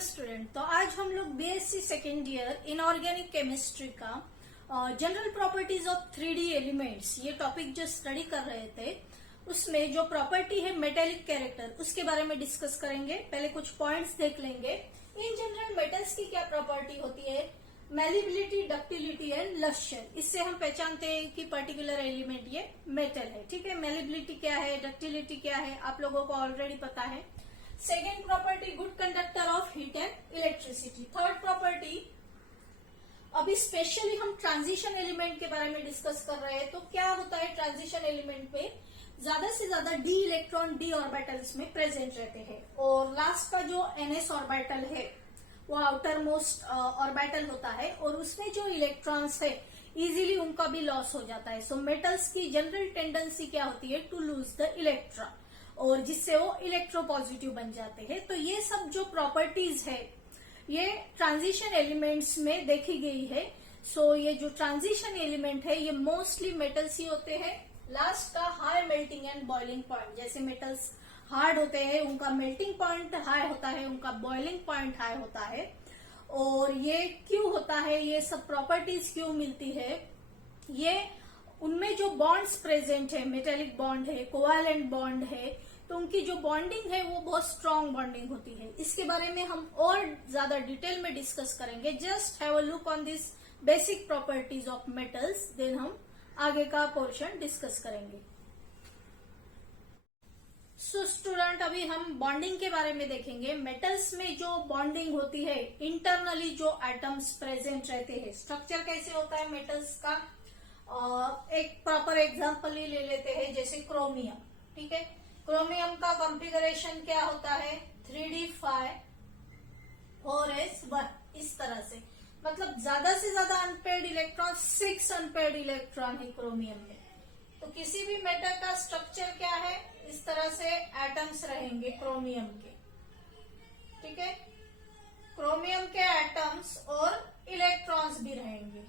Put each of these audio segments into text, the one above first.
Student, तो आज हम लोग BSc second year inorganic chemistry का general properties of 3D elements ये टॉपिक जो स्टडी कर रहे थे उसमें जो प्रॉपर्टी है मेटेलिक कैरेक्टर उसके बारे में डिस्कस करेंगे। पहले कुछ पॉइंट्स देख लेंगे। इन जनरल मेटल्स की क्या प्रॉपर्टी होती है? Malleability, ductility and lustre. इससे हम पहचानते हैं कि पर्टिकुलर एलिमेंट ये मेटल है। ठीक है, मैलिबिलिटी क्या है, डक्टिलिटी क्या है, आप लोगों को ऑलरेडी पता है। Second property, good conductor of heat and electricity. Third property, अभी स्पेशली हम ट्रांजिशन एलिमेंट के बारे में डिस्कस कर रहे हैं। तो क्या होता है ट्रांजिशन एलिमेंट पे ज्यादा से ज्यादा डी इलेक्ट्रॉन डी ऑर्बिटल्स में प्रेजेंट रहते हैं और लास्ट का जो एनएस ऑर्बिटल है वो आउटर मोस्ट ऑर्बिटल होता है और उसमें जो इलेक्ट्रॉन्स है इजीली उनका भी लॉस हो जाता है। सो मेटल्स की जनरल टेंडेंसी क्या होती है? टू लूज द इलेक्ट्रॉन, और जिससे वो इलेक्ट्रोपॉजिटिव बन जाते हैं। तो ये सब जो प्रॉपर्टीज है ये ट्रांजिशन एलिमेंट्स में देखी गई है। सो ये जो ट्रांजिशन एलिमेंट है ये मोस्टली मेटल्स ही होते हैं। लास्ट का high melting and boiling point, जैसे मेटल्स हार्ड होते हैं उनका मेल्टिंग पॉइंट हाई होता है, उनका बॉइलिंग पॉइंट हाई होता है। और ये क्यों होता है, ये सब प्रॉपर्टीज क्यों मिलती है? ये उनमें जो बॉन्ड्स प्रेजेंट है, मेटेलिक बॉन्ड है, कोवैलेंट बॉन्ड है, तो उनकी जो बॉन्डिंग है वो बहुत स्ट्रांग बॉन्डिंग होती है। इसके बारे में हम और ज्यादा डिटेल में डिस्कस करेंगे। Just have a look on this basic properties of metals, then हम आगे का पोर्शन डिस्कस करेंगे। सो स्टूडेंट, अभी हम बॉन्डिंग के बारे में देखेंगे। मेटल्स में जो बॉन्डिंग होती है, इंटरनली जो एटम्स प्रेजेंट रहते हैं, स्ट्रक्चर कैसे होता है मेटल्स का, एक प्रॉपर एग्जांपल ही ले लेते हैं, जैसे क्रोमियम। ठीक है, क्रोमियम का कॉन्फ़िगरेशन क्या होता है? 3d5 4s1, इस तरह से। मतलब ज्यादा से ज्यादा अनपेयर्ड इलेक्ट्रॉन 6 अनपेयर्ड इलेक्ट्रॉन है क्रोमियम में। तो किसी भी मेटल का स्ट्रक्चर क्या है? इस तरह से एटम्स रहेंगे क्रोमियम के। ठीक है, क्रोमियम के एटम्स और इलेक्ट्रॉन्स भी रहेंगे।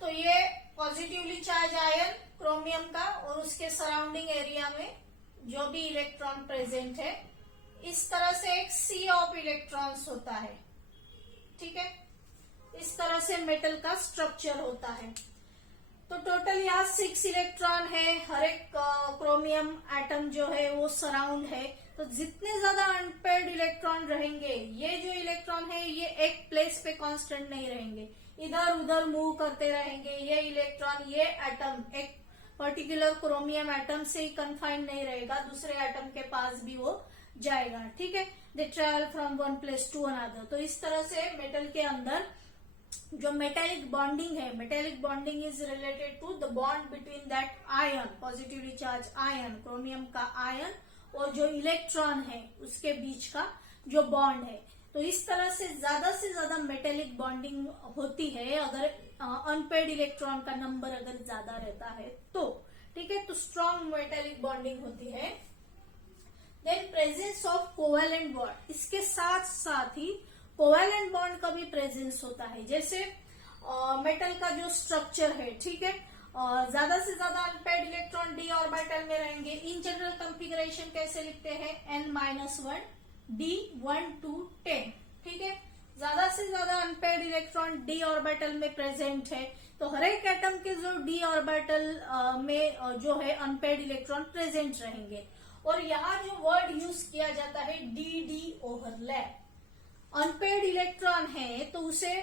तो ये पॉजिटिवली चार्ज आयन क्रोमियम का और उसके सराउंडिंग एरिया में जो भी इलेक्ट्रॉन प्रेजेंट है, इस तरह से एक सी ऑफ इलेक्ट्रॉन्स होता है। ठीक है, इस तरह से मेटल का स्ट्रक्चर होता है। तो टोटल यहाँ 6 इलेक्ट्रॉन है, हर एक क्रोमियम एटम जो है वो सराउंड है। तो जितने ज्यादा अनपेयर्ड इलेक्ट्रॉन रहेंगे, ये जो इलेक्ट्रॉन है ये एक प्लेस पे कांस्टेंट नहीं रहेंगे, इधर उधर मूव करते रहेंगे। ये इलेक्ट्रॉन, ये एटम एक पर्टिकुलर क्रोमियम एटम से ही कन्फाइंड नहीं रहेगा, दूसरे एटम के पास भी वो जाएगा। ठीक है, they travel from one place to another. तो इस तरह से मेटल के अंदर जो मेटेलिक बॉन्डिंग है, metallic bonding is related to the bond between that ion, positively charge ion, chromium का आयन, और जो इलेक्ट्रॉन है उसके बीच का जो बॉन्ड है। तो इस तरह से ज्यादा मेटेलिक बॉन्डिंग होती है अगर अनपेयर्ड इलेक्ट्रॉन का नंबर अगर ज्यादा रहता है तो। ठीक है, तो स्ट्रॉन्ग मेटेलिक बॉन्डिंग होती है। Then presence of covalent bond, इसके साथ साथ ही कोवैलेंट बॉन्ड का भी प्रेजेंस होता है। जैसे मेटल का जो स्ट्रक्चर है, ठीक है, ज्यादा से ज्यादा अनपेयर्ड इलेक्ट्रॉन डी ऑर्बिटल में रहेंगे। इन जनरल कॉन्फ़िगरेशन कैसे लिखते हैं? n-1 d1 to 10। ठीक है, ज्यादा से ज्यादा अनपेयर्ड इलेक्ट्रॉन डी ऑर्बिटल में प्रेजेंट है। तो हर एक एटम के जो डी ऑर्बिटल में जो है अनपेयर्ड इलेक्ट्रॉन प्रेजेंट रहेंगे। और यहाँ जो वर्ड यूज किया जाता है डी ओवरलैप। अनपेयर्ड इलेक्ट्रॉन है तो उसे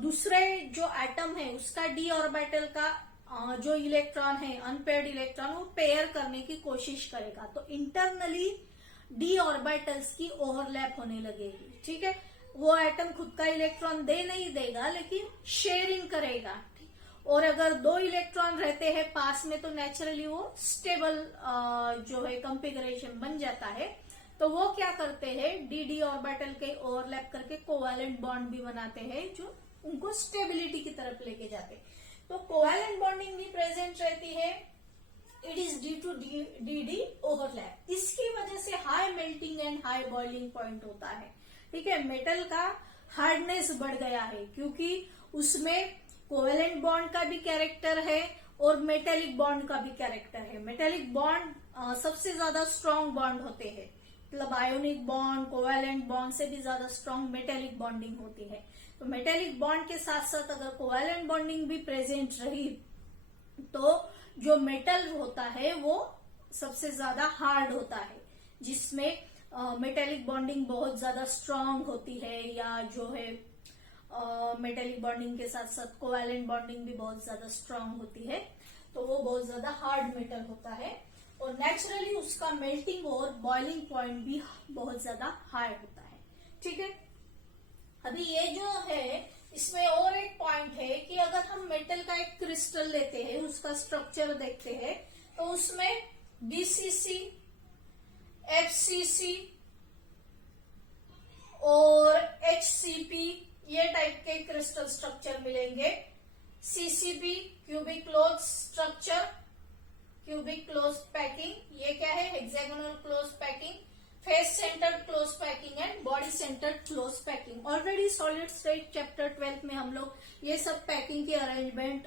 दूसरे जो एटम है उसका डी ऑर्बिटल का जो इलेक्ट्रॉन है, अनपेयर्ड इलेक्ट्रॉन, वो पेयर करने की कोशिश करेगा। तो इंटरनली डी ऑर्बिटल्स की ओवरलैप होने लगेगी। ठीक है, वो एटम खुद का इलेक्ट्रॉन दे नहीं देगा लेकिन शेयरिंग करेगा। और अगर 2 इलेक्ट्रॉन रहते हैं पास में तो नेचुरली वो स्टेबल जो है कॉन्फ़िगरेशन बन जाता है। तो वो क्या करते हैं, डी ऑर्बिटल के ओवरलैप करके कोवैलेंट बॉन्ड भी बनाते हैं जो उनको स्टेबिलिटी की तरफ लेके जाते हैं। तो कोवैलेंट बॉन्डिंग भी प्रेजेंट रहती है। It is due to d overlap. इसकी वजह से high melting and high boiling point होता है। ठीक है, मेटल का हार्डनेस बढ़ गया है क्योंकि उसमें कोवैलेंट बॉन्ड का भी कैरेक्टर है और मेटेलिक बॉन्ड का भी कैरेक्टर है। मेटेलिक बॉन्ड सबसे ज्यादा स्ट्रॉन्ग बॉन्ड होते हैं, मतलब आयोनिक बॉन्ड, कोवैलेंट बॉन्ड से भी ज्यादा स्ट्रॉन्ग मेटेलिक बॉन्डिंग होती है। तो मेटेलिक बॉन्ड के साथ साथ अगर कोवैलेंट बॉन्डिंग भी प्रेजेंट रही तो जो मेटल होता है वो सबसे ज्यादा हार्ड होता है, जिसमें मेटेलिक बॉन्डिंग बहुत ज्यादा स्ट्रॉन्ग होती है, या जो है मेटेलिक बॉन्डिंग के साथ साथ कोवैलेंट बॉन्डिंग भी बहुत ज्यादा स्ट्रॉन्ग होती है, तो वो बहुत ज्यादा हार्ड मेटल होता है और नेचुरली उसका मेल्टिंग और बॉइलिंग पॉइंट भी बहुत ज्यादा हाई होता है। ठीक है, अभी ये जो है इसमें और एक पॉइंट है कि अगर हम मेटल का एक क्रिस्टल लेते हैं, उसका स्ट्रक्चर देखते हैं, तो उसमें बीसीसी, एफसीसी और एचसीपी ये टाइप के क्रिस्टल स्ट्रक्चर मिलेंगे। CCP cubic close structure, cubic close packing, ये क्या है, hexagonal close packing, face centred close packing and body centred close packing. Already solid state chapter 12 में हम लोग ये सब पैकिंग की अरेंजमेंट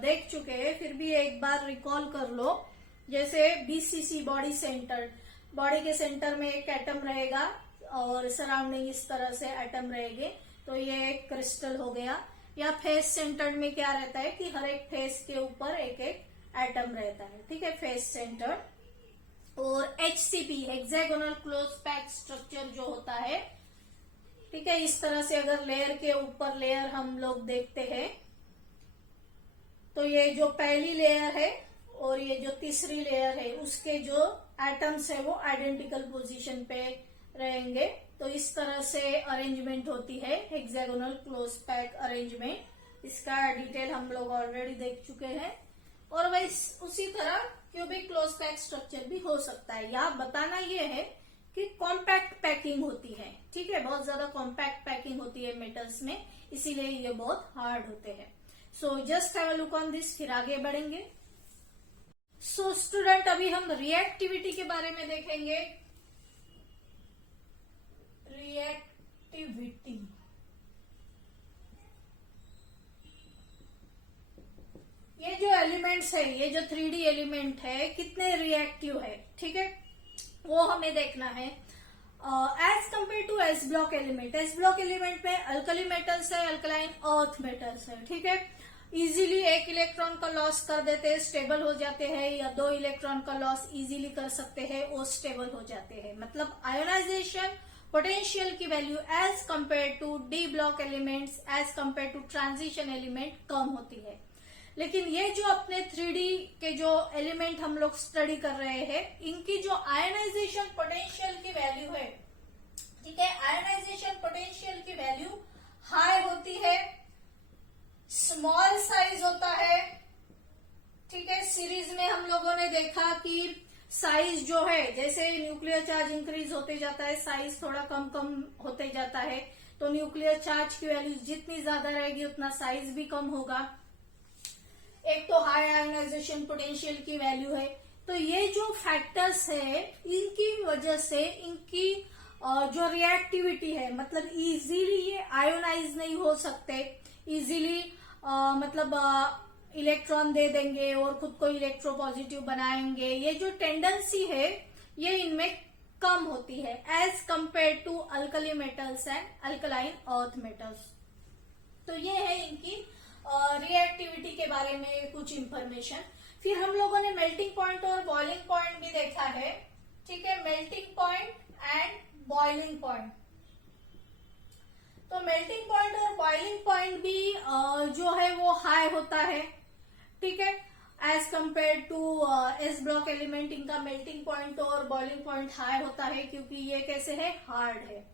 देख चुके हैं, फिर भी एक बार रिकॉल कर लो। जैसे बीसीसी बॉडी सेंटर्ड, बॉडी के सेंटर में एक एटम रहेगा और सराउंडिंग इस तरह से एटम रहेंगे, तो ये एक क्रिस्टल हो गया। या फेस सेंटर्ड में क्या रहता है कि हर एक फेस के ऊपर एक एक एटम रहता है, ठीक है, फेस सेंटर्ड। और HCP hexagonal close pack structure जो होता है, ठीक है, इस तरह से अगर लेयर के ऊपर लेयर हम लोग देखते हैं तो ये जो पहली लेयर है और ये जो तीसरी लेयर है उसके जो एटम्स है वो आइडेंटिकल पोजीशन पे रहेंगे। तो इस तरह से अरेंजमेंट होती है हेक्सागोनल क्लोज पैक अरेंजमेंट। इसका डिटेल हम लोग ऑलरेडी देख चुके हैं। और वैसे उसी तरह क्यूबिक क्लोज पैक स्ट्रक्चर भी हो सकता है। यहाँ बताना ये है कि कॉम्पैक्ट पैकिंग होती है, ठीक है, बहुत ज्यादा कॉम्पैक्ट पैकिंग होती है मेटल्स में, इसीलिए ये बहुत हार्ड होते हैं। So just have a look on this, फिर आगे बढ़ेंगे। सो स्टूडेंट, अभी हम रिएक्टिविटी के बारे में देखेंगे। रिएक्टिविटी, ये जो एलिमेंट्स है, ये जो 3D एलिमेंट है, कितने रिएक्टिव है, ठीक है, वो हमें देखना है। As compare to s block element, s block element में अल्कली मेटल्स है, अल्कलाइन अर्थ मेटल्स है, ठीक है, इजीली एक इलेक्ट्रॉन का लॉस कर देते हैं, स्टेबल हो जाते हैं, या 2 इलेक्ट्रॉन का लॉस इजीली कर सकते हैं, वो स्टेबल हो जाते हैं। मतलब आयोनाइजेशन पोटेंशियल की value as compare to D block elements, as compare to transition element कम होती है। लेकिन ये जो अपने 3D के जो एलिमेंट हम लोग स्टडी कर रहे हैं, इनकी जो आयोनाइजेशन पोटेंशियल की वैल्यू है, ठीक है, आयोनाइजेशन पोटेंशियल की वैल्यू हाई होती है, स्मॉल साइज होता है, ठीक है। सीरीज में हम लोगों ने देखा कि साइज जो है, जैसे न्यूक्लियर चार्ज इंक्रीज होते जाता है, साइज थोड़ा कम कम होते जाता है, तो न्यूक्लियर चार्ज की वैल्यू जितनी ज्यादा रहेगी उतना साइज भी कम होगा। एक तो हाई आयोनाइजेशन पोटेंशियल की वैल्यू है। तो ये जो फैक्टर्स है, इनकी वजह से इनकी जो रिएक्टिविटी है, मतलब इजीली ये आयोनाइज नहीं हो सकते, इजीली मतलब इलेक्ट्रॉन दे देंगे और खुद को इलेक्ट्रोपॉजिटिव बनाएंगे, ये जो टेंडेंसी है ये इनमें कम होती है as compare to alkali metals and alkaline earth metals. तो ये है इनकी रिएक्टिविटी के बारे में कुछ इंफॉर्मेशन। फिर हम लोगों ने मेल्टिंग पॉइंट और बॉइलिंग पॉइंट भी देखा है, ठीक है, melting point and boiling point. तो मेल्टिंग पॉइंट और बॉइलिंग पॉइंट भी जो है वो हाई होता है, ठीक है, as compare to s block element. इनका मेल्टिंग पॉइंट और बॉइलिंग पॉइंट हाई होता है क्योंकि ये कैसे है, हार्ड है।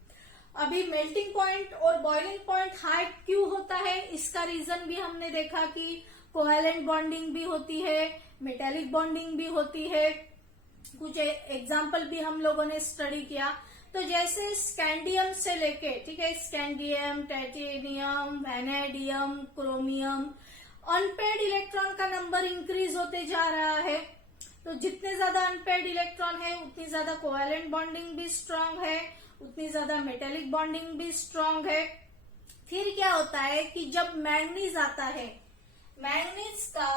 अभी मेल्टिंग पॉइंट और बॉइलिंग पॉइंट हाई क्यों होता है, इसका रीजन भी हमने देखा कि कोवैलेंट बॉन्डिंग भी होती है, मेटेलिक बॉन्डिंग भी होती है। कुछ एग्जाम्पल भी हम लोगों ने स्टडी किया। तो जैसे स्कैंडियम से लेके, ठीक है, scandium, titanium, vanadium, chromium, unpaired electron का नंबर इंक्रीज होते जा रहा है। तो जितने ज्यादा अनपेड इलेक्ट्रॉन है उतनी ज्यादा कोवैलेंट बॉन्डिंग भी स्ट्रांग है, उतनी ज्यादा मेटेलिक बॉन्डिंग भी स्ट्रांग है। फिर क्या होता है कि जब मैंगनीज आता है, मैंगनीज का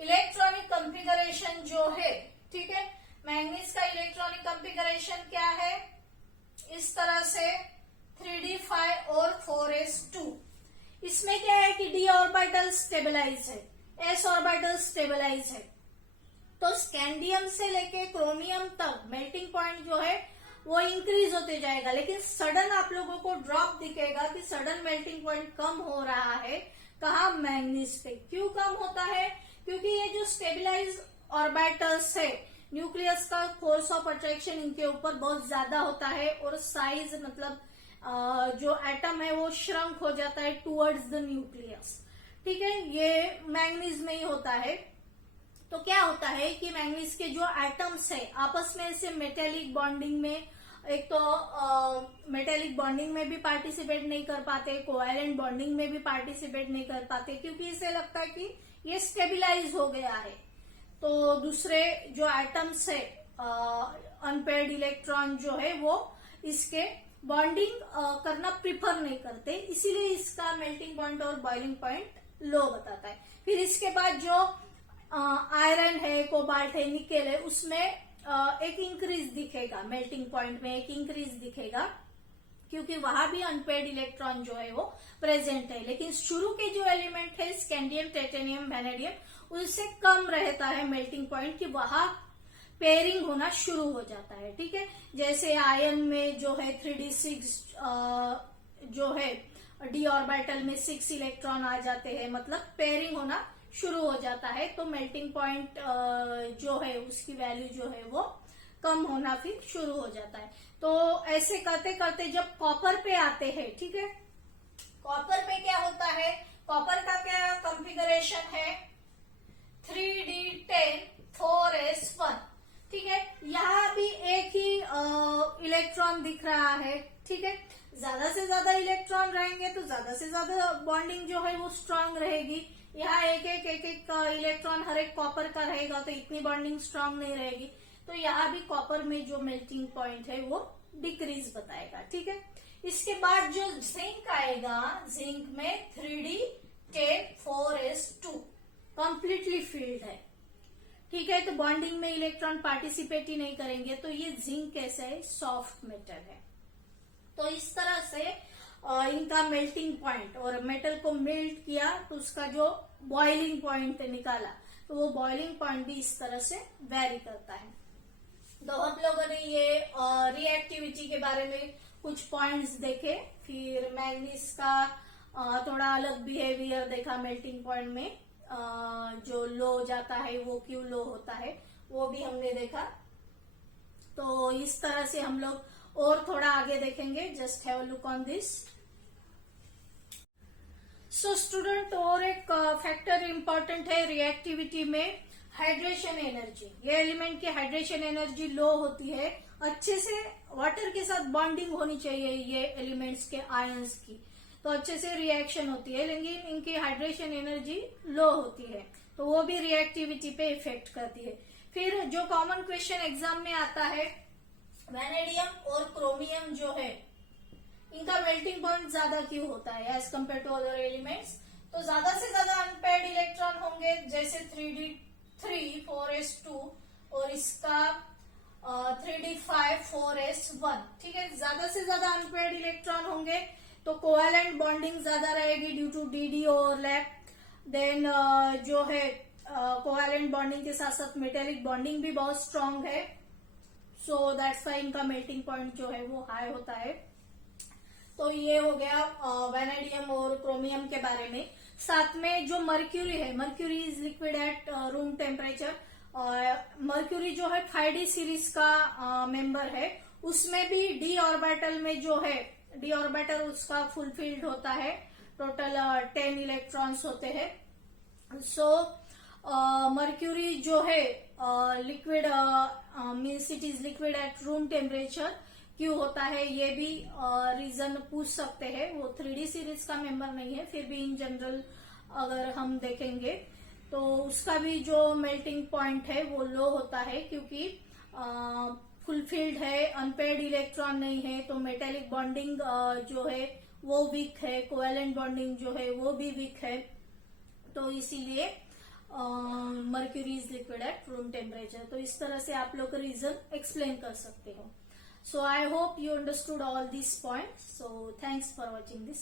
इलेक्ट्रॉनिक कंफिगरेशन जो है, ठीक है, मैंगनीज का इलेक्ट्रॉनिक कंफिगरेशन क्या है, इस तरह से 3d5 और 4s2। इसमें क्या है कि d ऑर्बिटल स्टेबलाइज है, s ऑर्बिटल स्टेबलाइज है। तो स्कैंडियम से लेके क्रोमियम तक मेल्टिंग पॉइंट जो है वो इंक्रीज होते जाएगा, लेकिन सडन आप लोगों को ड्रॉप दिखेगा कि सडन मेल्टिंग पॉइंट कम हो रहा है। कहा, मैंगनीज पे। क्यों कम होता है? क्योंकि ये जो स्टेबलाइज ऑर्बिटल्स है, न्यूक्लियस का फोर्स ऑफ अट्रैक्शन इनके ऊपर बहुत ज्यादा होता है और साइज मतलब जो एटम है वो श्रंक हो जाता है टुवर्ड्स द न्यूक्लियस, ठीक है, ये मैंगनीज में ही होता है। तो क्या होता है कि मैंगनीज के जो एटम्स है आपस में से मेटेलिक बॉन्डिंग में, एक तो मेटेलिक बॉन्डिंग में भी पार्टिसिपेट नहीं कर पाते, कोवैलेंट बॉन्डिंग में भी पार्टिसिपेट नहीं कर पाते, क्योंकि इसे लगता है कि ये स्टेबिलाईज हो गया है। तो दूसरे जो एटम्स है अनपेयर्ड इलेक्ट्रॉन जो है वो इसके बॉन्डिंग करना प्रिफर नहीं करते, इसीलिए इसका मेल्टिंग पॉइंट और बॉइलिंग पॉइंट लो बताता है। फिर इसके बाद जो आयरन है, कोबाल्ट है, निकेल है, उसमें एक इंक्रीज दिखेगा, मेल्टिंग पॉइंट में एक इंक्रीज दिखेगा, क्योंकि वहां भी अनपेयर्ड इलेक्ट्रॉन जो है वो प्रेजेंट है। लेकिन शुरू के जो एलिमेंट है स्कैंडियम, टाइटेनियम, वैनेडियम, उससे कम रहता है मेल्टिंग पॉइंट, कि वहां पेयरिंग होना शुरू हो जाता है, ठीक है। जैसे आयन में जो है 3d6 जो है डी ऑर्बिटल में 6 इलेक्ट्रॉन आ जाते हैं, मतलब पेयरिंग होना शुरू हो जाता है। तो मेल्टिंग पॉइंट जो है उसकी वैल्यू जो है वो कम होना फिर शुरू हो जाता है। तो ऐसे करते करते जब कॉपर पे आते हैं, ठीक है, कॉपर पे क्या होता है, कॉपर का क्या कंफिगरेशन है, 3d10 4s1, ठीक है। यहाँ भी एक ही इलेक्ट्रॉन दिख रहा है, ठीक है। ज्यादा से ज्यादा इलेक्ट्रॉन रहेंगे तो ज्यादा से ज्यादा बॉन्डिंग जो है वो स्ट्रांग रहेगी। यहाँ एक एक इलेक्ट्रॉन हर एक कॉपर का रहेगा तो इतनी बॉन्डिंग स्ट्रांग नहीं रहेगी। तो यहाँ भी कॉपर में जो मेल्टिंग पॉइंट है वो डिक्रीज बताएगा, ठीक है। इसके बाद जो जिंक आएगा, जिंक में 3d10 4s2 कंप्लीटली फील्ड है, ठीक है। तो बॉन्डिंग में इलेक्ट्रॉन पार्टिसिपेट ही नहीं करेंगे। तो ये जिंक कैसा है, सॉफ्ट मेटल है। तो इस तरह से इनका मेल्टिंग पॉइंट, और मेटल को मेल्ट किया तो उसका जो बॉइलिंग पॉइंट निकाला, तो वो बॉइलिंग पॉइंट भी इस तरह से वेरी करता है। तो हम लोगों ने ये रिएक्टिविटी के बारे में कुछ पॉइंट्स देखे, फिर मैंगनीज का थोड़ा अलग बिहेवियर देखा मेल्टिंग पॉइंट में, जो लो जाता है वो क्यों लो होता है वो भी हमने देखा। तो इस तरह से हम लोग और थोड़ा आगे देखेंगे। Just have a look on this. So student, और एक फैक्टर इंपॉर्टेंट है रिएक्टिविटी में, हाइड्रेशन एनर्जी। ये एलिमेंट की हाइड्रेशन एनर्जी लो होती है, अच्छे से वाटर के साथ बॉन्डिंग होनी चाहिए ये एलिमेंट्स के आयंस की, तो अच्छे से रिएक्शन होती है, लेकिन इनकी हाइड्रेशन एनर्जी लो होती है, तो वो भी रिएक्टिविटी पे इफेक्ट करती है। फिर जो कॉमन क्वेश्चन एग्जाम में आता है, वैनेडियम और क्रोमियम जो है इनका मेल्टिंग पॉइंट ज्यादा क्यों होता है as compare to other elements. तो ज्यादा से ज्यादा अनपेयर्ड इलेक्ट्रॉन होंगे, जैसे 3d3 4s2 और इसका 3d5 4s1, ठीक है। ज्यादा से ज्यादा अनपेयर्ड इलेक्ट्रॉन होंगे तो कोवैलेंट बॉन्डिंग ज्यादा रहेगी due to d overlap. Then जो है कोवैलेंट बॉन्डिंग के साथ साथ मेटेलिक बॉन्डिंग भी बहुत स्ट्रांग है, सो दैट्स वाई इनका मेल्टिंग पॉइंट जो है वो हाई होता है। तो ये हो गया वैनेडियम और क्रोमियम के बारे में। साथ में जो मर्क्यूरी है, mercury is liquid at room temperature, mercury जो है 5d सीरीज का मेंबर है, उसमें भी डी ऑर्बिटल में जो है, डी ऑर्बिटल उसका फुलफिल्ड होता है, टोटल 10 इलेक्ट्रॉन्स होते हैं। सो मर्क्यूरी जो है liquid means it is liquid at room temperature क्यों होता है, ये भी रीजन पूछ सकते हैं। वो 3d सीरीज का मेंबर नहीं है, फिर भी इन जनरल अगर हम देखेंगे तो उसका भी जो मेल्टिंग पॉइंट है वो लो होता है, क्योंकि फुलफिल्ड है, अनपेयर्ड इलेक्ट्रॉन नहीं है, तो मेटेलिक बॉन्डिंग जो है वो वीक है, कोवैलेंट बॉन्डिंग जो है वो भी वीक है, तो इसीलिए mercury is liquid at room temperature. तो इस तरह से आप लोग रीजन एक्सप्लेन कर सकते हो। So I hope you understood all this point. So thanks for watching this.